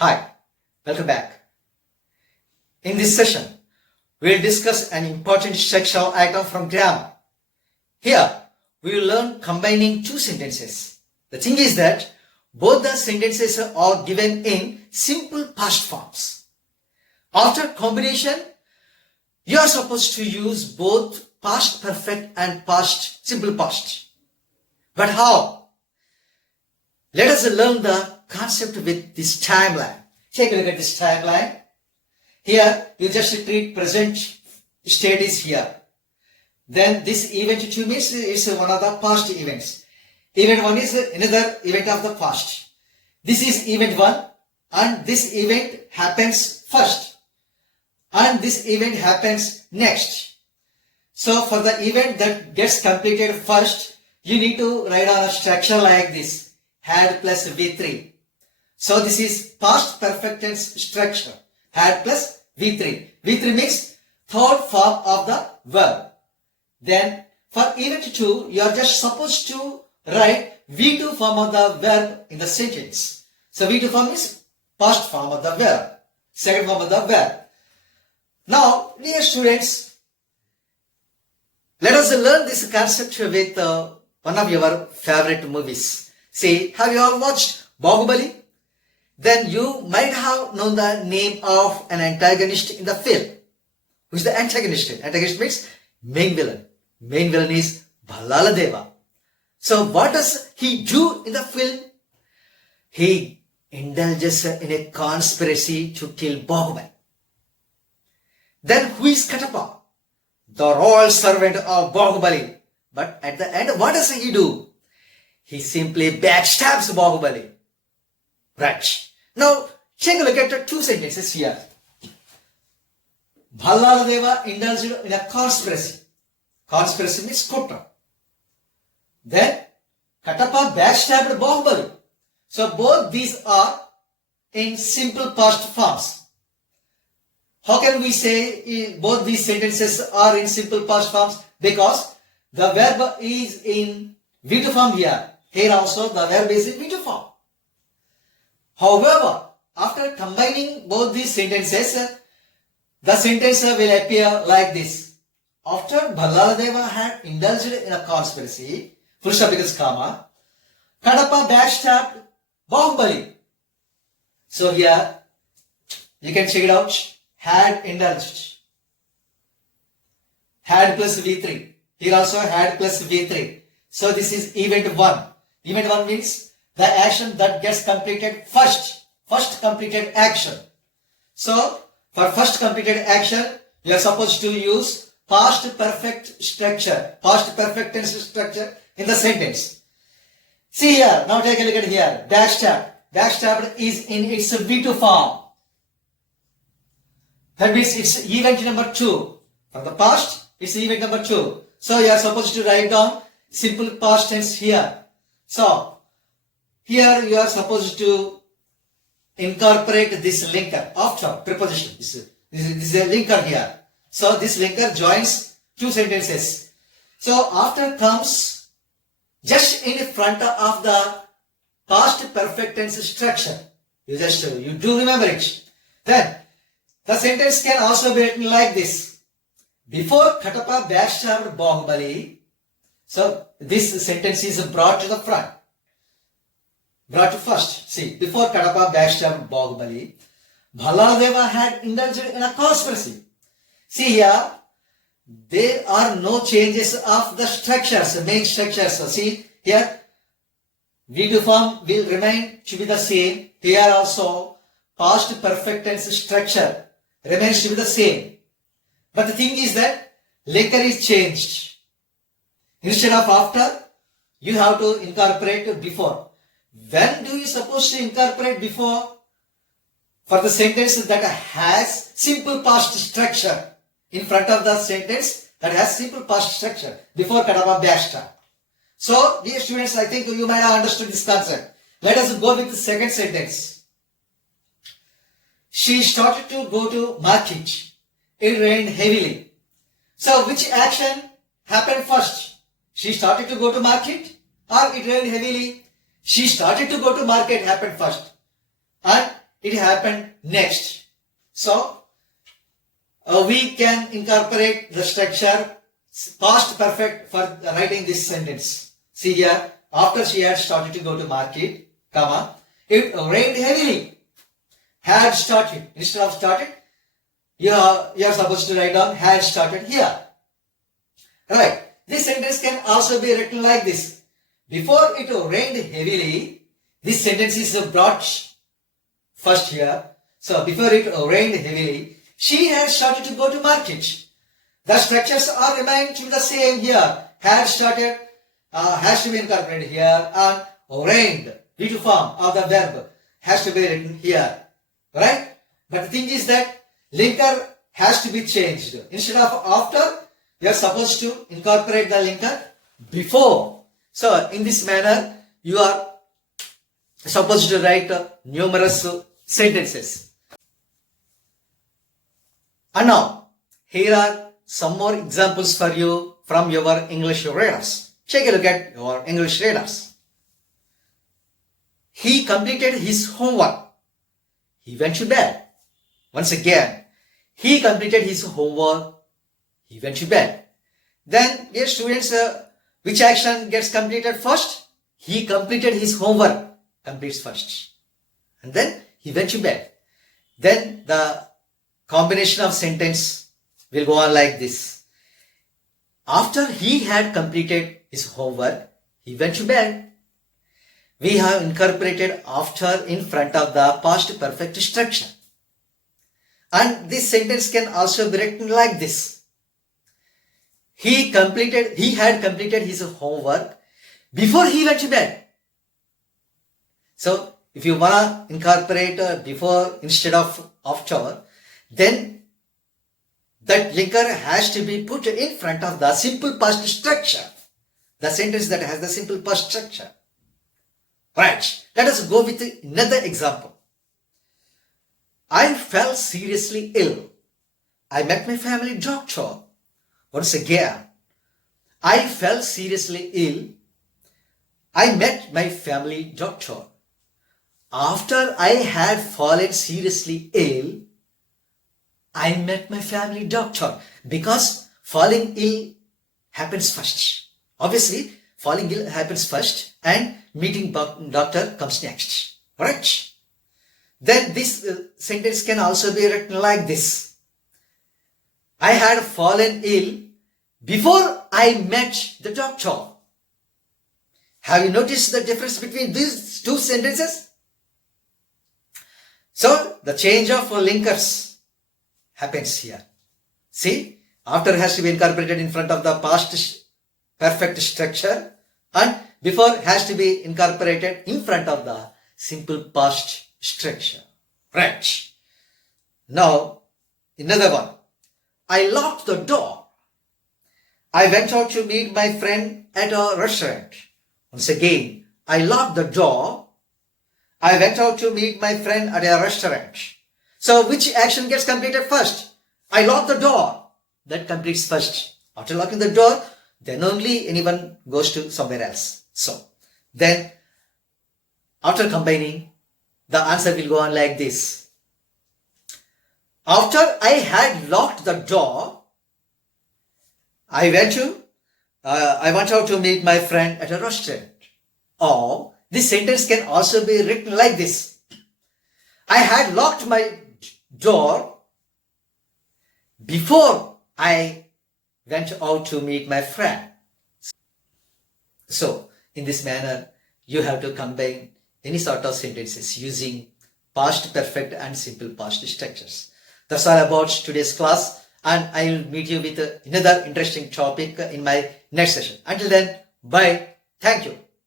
Hi, welcome back. In this session, we'll discuss an important structural item from grammar. Here, we will learn combining two sentences. The thing is that both the sentences are given in simple past forms. After combination, you are supposed to use both past perfect and past simple past. But how? Let us learn the concept with this timeline. Take a look at this timeline. Here, you just treat present state is here. Then this event 2 means is one of the past events. Event 1 is another event of the past. This is event 1 and this event happens first. And this event happens next. So for the event that gets completed first, you need to write on a structure like this. Had plus V3. So this is past perfect tense structure. Had plus V3. V3 means third form of the verb. Then for event 2, you are just supposed to write V2 form of the verb in the sentence. So V2 form is past form of the verb. Second form of the verb. Now, dear students, let us learn this concept with one of your favorite movies. See, have you all watched Bahubali? Then you might have known the name of an antagonist in the film. Who is the antagonist? Antagonist means main villain. Main villain is Bhallala Deva. So what does he do in the film? He indulges in a conspiracy to kill Bahubali. Then who is Katappa? The royal servant of Bahubali. But at the end, what does he do? He simply backstabs Bahubali. Right. Now, take a look at the two sentences here. Bhallala Deva indulged in a conspiracy. Conspiracy means kutra. Then, Katappa backstabbed Bahubali. So, both these are in simple past forms. How can we say both these sentences are in simple past forms? Because the verb is in V2 form here. Here also the verb is in V2 form. However, after combining both these sentences, the sentence will appear like this. After Bhallala Deva had indulged in a conspiracy, full stop equals comma, Katappa backstabbed Bahubali. So here, you can check it out. Had indulged. Had plus V3. Here also had plus V3. So this is event 1. Event 1 means the action that gets completed first. First completed action. So for first completed action, you are supposed to use past perfect structure. Past perfect tense structure in the sentence. See here. Now take a look at here. Backstabbed. Backstabbed is in its V2 form. That means it's event number 2. From the past, it's event number 2. So you are supposed to write down simple past tense here. So, here you are supposed to incorporate this linker after preposition. This is a linker here. So this linker joins two sentences. So after comes just in front of the past perfect tense structure. You do remember it. Then the sentence can also be written like this. Before Katappa backstabbed Bahubali, so this sentence is brought to the front. Brought to first. See, before Katappa backstabbed Bahubali, Bhallala Deva had indulged in a conspiracy. See here, there are no changes of the structures, main structures. So see here, V2 form will remain to be the same. Here also, past perfect tense structure remains to be the same. But the thing is that linker is changed. Instead of after, you have to incorporate before. When do you suppose to incorporate before? For the sentence that has simple past structure. In front of the sentence that has simple past structure. Before Katappa backstabbed. So, dear students, I think you might have understood this concept. Let us go with the second sentence. She started to go to market. It rained heavily. So, which action happened first? She started to go to market or it rained heavily? She started to go to market happened first. And it happened next. So, we can incorporate the structure past perfect for writing this sentence. See here, after she had started to go to market, comma, it rained heavily. Had started. Instead of started, you are supposed to write down had started here. Right. This sentence can also be written like this. Before it rained heavily, this sentence is brought first here. So before it rained heavily, she had started to go to market. The structures are remain to the same here. Had started has to be incorporated here, and rained, V2 form of the verb, has to be written here. Right? But the thing is that linker has to be changed. Instead of after, you are supposed to incorporate the linker before. So in this manner, you are supposed to write numerous sentences. And now, here are some more examples for you from your English readers. Take a look at your English readers. He completed his homework. He went to bed. Once again, he completed his homework. He went to bed. Then, dear students, which action gets completed first? He completed his homework. Completes first. And then, he went to bed. Then, the combination of sentence will go on like this. After he had completed his homework, he went to bed. We have incorporated after in front of the past perfect structure. And this sentence can also be written like this. He had completed his homework before he went to bed. So, if you want to incorporate before instead of after, then that linker has to be put in front of the simple past structure. The sentence that has the simple past structure. Right. Let us go with another example. I fell seriously ill. I met my family doctor. Once again, I fell seriously ill. I met my family doctor. After I had fallen seriously ill, I met my family doctor, because falling ill happens first. Obviously, falling ill happens first and meeting doctor comes next. Right? Then this sentence can also be written like this. I had fallen ill before I met the doctor. Have you noticed the difference between these two sentences? So, the change of linkers happens here. See, after has to be incorporated in front of the past perfect structure, and before has to be incorporated in front of the simple past structure. Right. Now, another one. I locked the door. I went out to meet my friend at a restaurant. Once again, I locked the door. I went out to meet my friend at a restaurant. So, which action gets completed first? I locked the door. That completes first. After locking the door, then only anyone goes to somewhere else. So, then, after combining, the answer will go on like this. After I had locked the door, I went out to meet my friend at a restaurant. Or, this sentence can also be written like this. I had locked my door before I went out to meet my friend. So, in this manner, you have to combine any sort of sentences using past perfect and simple past structures. That's all about today's class, and I will meet you with another interesting topic in my next session. Until then, bye. Thank you.